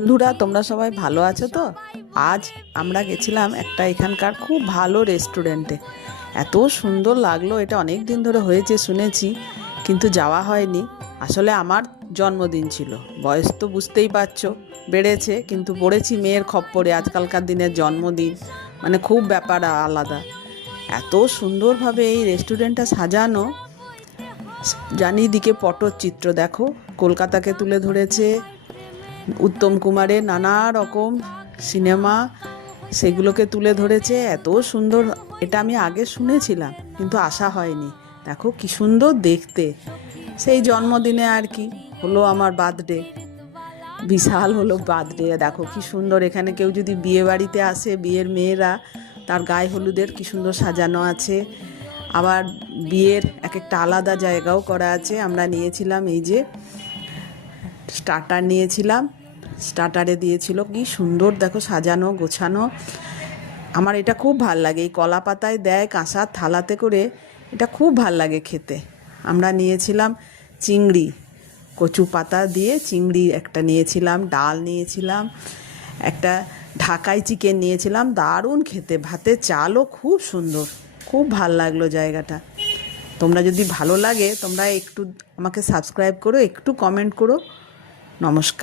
বন্ধুরা, তোমরা সবাই ভালো আছো তো? আজ আমরা গেছিলাম একটা এখানকার খুব ভালো রেস্টুরেন্টে। এত সুন্দর লাগলো, এটা অনেক দিন ধরে হয়েছে শুনেছি, কিন্তু যাওয়া হয়নি। আসলে আমার জন্মদিন ছিল, বয়স তো বুঝতেই পারছো বেড়েছে, কিন্তু পড়েছি মেয়ের খপ্পরে। আজকালকার দিনের জন্মদিন মানে খুব ব্যাপার আলাদা। এত সুন্দরভাবে এই রেস্টুরেন্টটা সাজানো, জানিদিকে পটচিত্র দেখো, কলকাতাকে তুলে ধরেছে, উত্তম কুমারের নানা রকম সিনেমা সেগুলোকে তুলে ধরেছে। এত সুন্দর, এটা আমি আগে শুনেছিলাম কিন্তু আসা হয়নি। দেখো কি সুন্দর দেখতে, সেই জন্মদিনে আর কি হলো আমার বার্থডে, বিশাল হলো বার্থডে। দেখো কি সুন্দর, এখানে কেউ যদি বিয়ে বাড়িতে আসে, বিয়ের মেয়েরা তার গায়ে হলুদের কি সুন্দর সাজানো আছে। আবার বিয়ের এক একটা আলাদা জায়গাও করা আছে। আমরা নিয়েছিলাম এই যে স্টার্টার নিয়েছিলাম, স্টার্টারে দিয়েছিল কি সুন্দর দেখো সাজানো গোছানো। আমার এটা খুব ভাল লাগে, এই কলা পাতায় দেয় কাঁসার থালাতে করে, এটা খুব ভাল লাগে খেতে। আমরা নিয়েছিলাম চিংড়ি, কচু পাতা দিয়ে চিংড়ি একটা নিয়েছিলাম, ডাল নিয়েছিলাম, একটা ঢাকাই চিকেন নিয়েছিলাম, দারুণ খেতে, ভাতের চালও খুব সুন্দর, খুব ভাল লাগলো জায়গাটা। তোমরা যদি ভালো লাগে তোমরা একটু আমাকে সাবস্ক্রাইব করো, একটু কমেন্ট করো। নমস্কার।